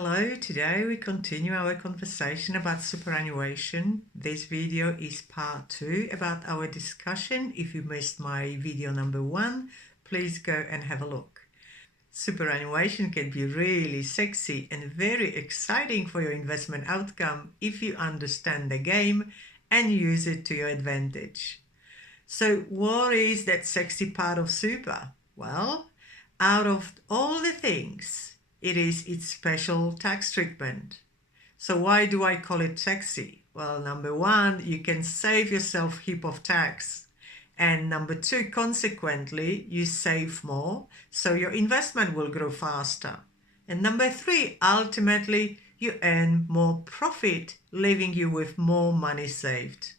Hello, today we continue our conversation about superannuation. This video is part 2 about our discussion. If you missed my video number 1, please go and have a look. Superannuation can be really sexy and very exciting for your investment outcome if you understand the game and use it to your advantage. So what is that sexy part of super? Well, out of all the things, it is its special tax treatment. So why do I call it sexy? Well, number 1, you can save yourself a heap of tax. And number 2, consequently, you save more, so your investment will grow faster. And number 3, ultimately, you earn more profit, leaving you with more money saved.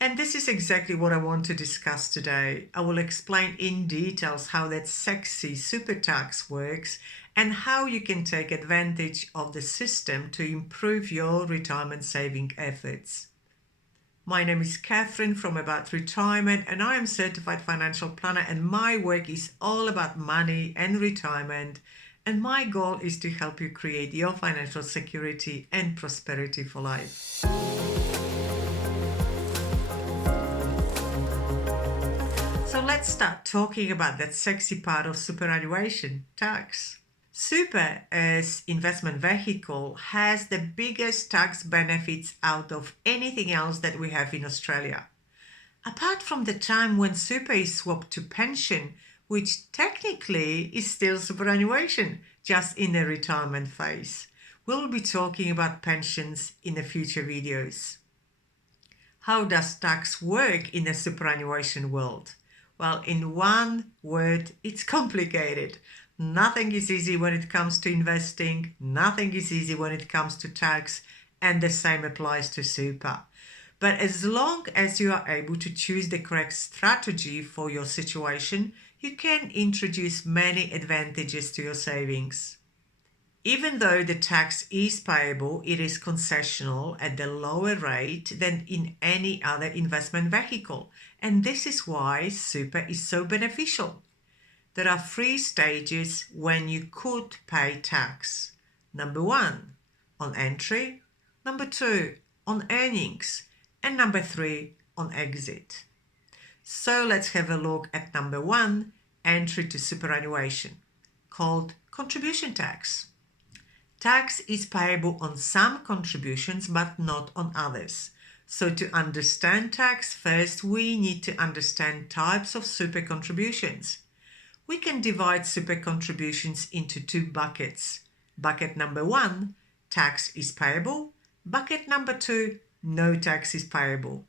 And this is exactly what I want to discuss today. I will explain in details how that sexy super tax works and how you can take advantage of the system to improve your retirement saving efforts. My name is Katherine from About Retirement, and I am a certified financial planner, and my work is all about money and retirement. And my goal is to help you create your financial security and prosperity for life. So let's start talking about that sexy part of superannuation, tax. Super as investment vehicle has the biggest tax benefits out of anything else that we have in Australia. Apart from the time when super is swapped to pension, which technically is still superannuation, just in the retirement phase. We'll be talking about pensions in the future videos. How does tax work in the superannuation world? Well, in one word, it's complicated. Nothing is easy when it comes to investing. Nothing is easy when it comes to tax. And the same applies to super. But as long as you are able to choose the correct strategy for your situation, you can introduce many advantages to your savings. Even though the tax is payable, it is concessional at the lower rate than in any other investment vehicle. And this is why super is so beneficial. There are 3 stages when you could pay tax. Number 1, on entry. Number 2, on earnings. And number 3, on exit. So let's have a look at number 1, entry to superannuation, called contribution tax. Tax is payable on some contributions but not on others. So to understand tax, first we need to understand types of super contributions. We can divide super contributions into 2 buckets. Bucket number 1, tax is payable. Bucket number 2, no tax is payable.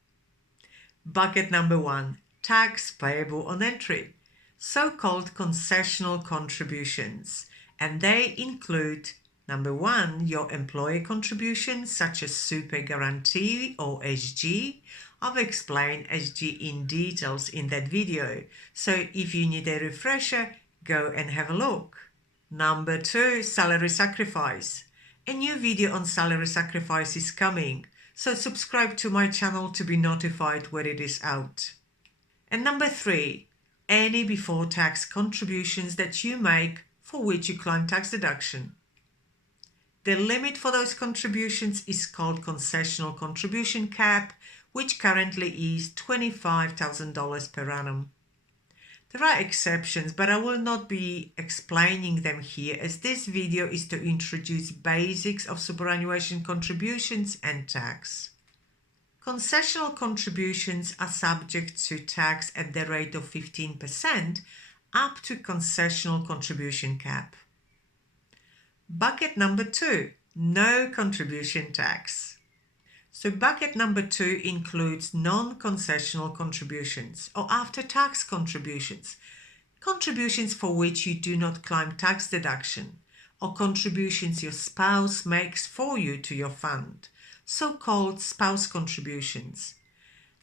Bucket number 1, tax payable on entry, so-called concessional contributions. And they include number 1, your employer contributions such as Super Guarantee or SG. I've explained SG in details in that video, so if you need a refresher, go and have a look. Number 2, salary sacrifice. A new video on salary sacrifice is coming, so subscribe to my channel to be notified when it is out. And number 3, any before tax contributions that you make for which you claim tax deduction. The limit for those contributions is called concessional contribution cap, which currently is $25,000 per annum. There are exceptions, but I will not be explaining them here, as this video is to introduce basics of superannuation contributions and tax. Concessional contributions are subject to tax at the rate of 15% up to concessional contribution cap. Bucket number 2, no contribution tax. So bucket number 2 includes non-concessional contributions or after-tax contributions, contributions for which you do not claim tax deduction, or contributions your spouse makes for you to your fund, so-called spouse contributions.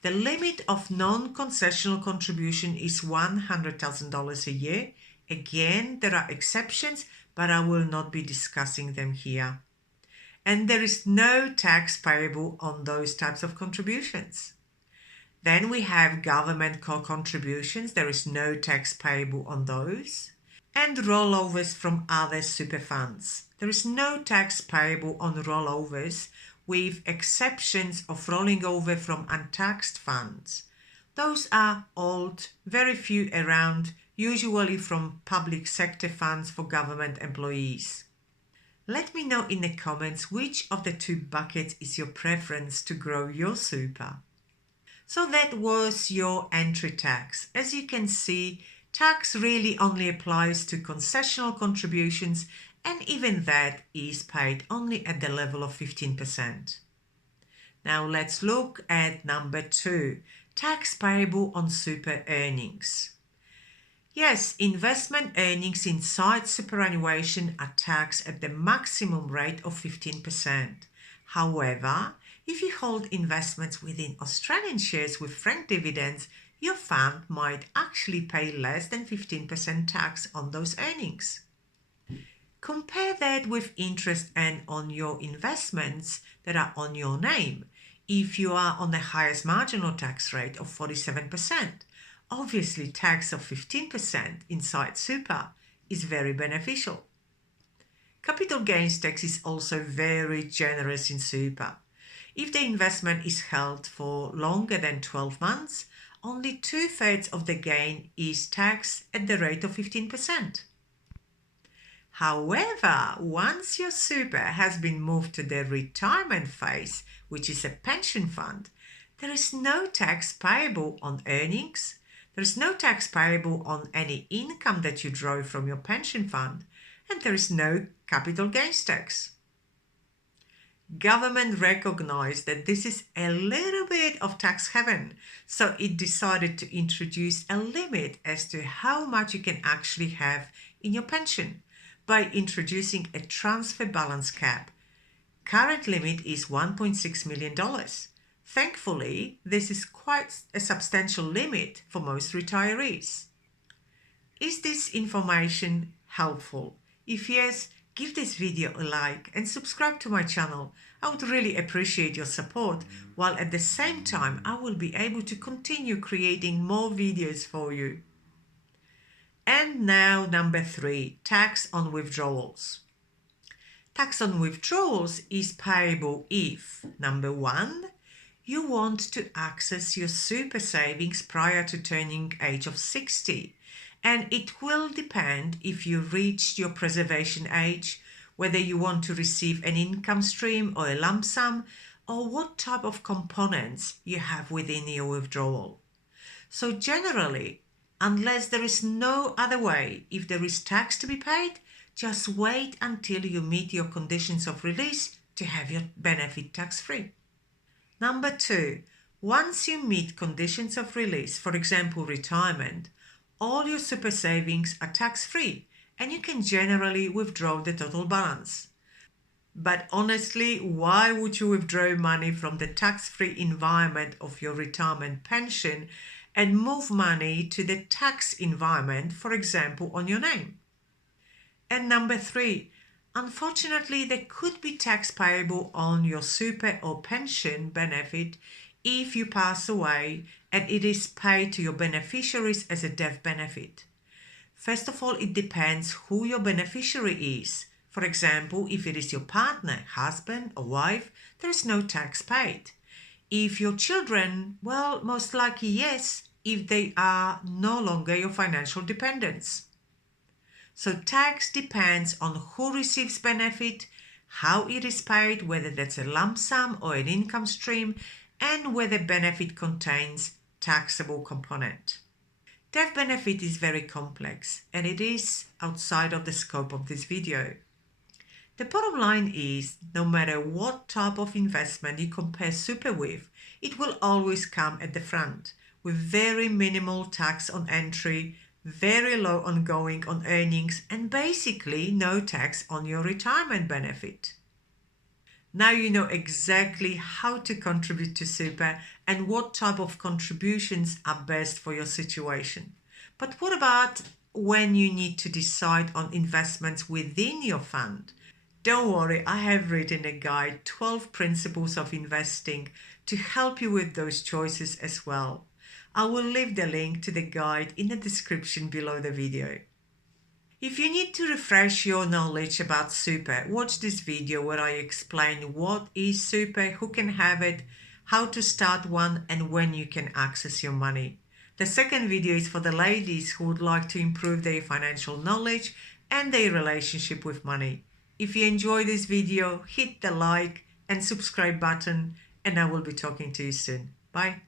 The limit of non-concessional contribution is $100,000 a year. Again, there are exceptions, but I will not be discussing them here. And there is no tax payable on those types of contributions. Then we have government co-contributions. There is no tax payable on those. and rollovers from other super funds. There is no tax payable on rollovers, with exceptions of rolling over from untaxed funds. Those are old, very few around, usually from public sector funds for government employees. Let me know in the comments which of the two buckets is your preference to grow your super. So that was your entry tax. As you can see, tax really only applies to concessional contributions, and even that is paid only at the level of 15%. Now let's look at number 2, tax payable on super earnings. Yes, investment earnings inside superannuation are taxed at the maximum rate of 15%. However, if you hold investments within Australian shares with franked dividends, your fund might actually pay less than 15% tax on those earnings. Compare that with interest earned on your investments that are on your name. If you are on the highest marginal tax rate of 47%, obviously tax of 15% inside super is very beneficial. Capital gains tax is also very generous in super. If the investment is held for longer than 12 months, only 2/3 of the gain is taxed at the rate of 15%. However, once your super has been moved to the retirement phase, which is a pension fund, there is no tax payable on earnings, there is no tax payable on any income that you draw from your pension fund, and there is no capital gains tax. Government recognized that this is a little bit of tax heaven, so it decided to introduce a limit as to how much you can actually have in your pension by introducing a transfer balance cap. Current limit is $1.6 million. Thankfully, this is quite a substantial limit for most retirees. Is this information helpful? If yes, give this video a like and subscribe to my channel. I would really appreciate your support, while at the same time I will be able to continue creating more videos for you. And now number 3, tax on withdrawals. Tax on withdrawals is payable if, number 1, you want to access your super savings prior to turning age of 60, and it will depend if you reached your preservation age, whether you want to receive an income stream or a lump sum, or what type of components you have within your withdrawal. So generally, unless there is no other way, if there is tax to be paid, just wait until you meet your conditions of release to have your benefit tax-free. Number 2, once you meet conditions of release, for example retirement, all your super savings are tax-free and you can generally withdraw the total balance. But honestly, why would you withdraw money from the tax-free environment of your retirement pension and move money to the tax environment, for example, on your name? And number 3, unfortunately, there could be tax payable on your super or pension benefit if you pass away and it is paid to your beneficiaries as a death benefit. First of all, it depends who your beneficiary is. For example, if it is your partner, husband or wife, there is no tax paid. If your children, well, most likely yes, if they are no longer your financial dependents. So tax depends on who receives benefit, how it is paid, whether that's a lump sum or an income stream, and whether benefit contains taxable component. Death benefit is very complex and it is outside of the scope of this video. The bottom line is, no matter what type of investment you compare super with, it will always come at the front with very minimal tax on entry, very low ongoing on earnings, and basically no tax on your retirement benefit. Now you know exactly how to contribute to super and what type of contributions are best for your situation. But what about when you need to decide on investments within your fund? Don't worry, I have written a guide, 12 Principles of Investing, to help you with those choices as well. I will leave the link to the guide in the description below the video. If you need to refresh your knowledge about super, watch this video where I explain what is super, who can have it, how to start one, and when you can access your money. The second video is for the ladies who would like to improve their financial knowledge and their relationship with money. If you enjoy this video, hit the like and subscribe button, and I will be talking to you soon. Bye.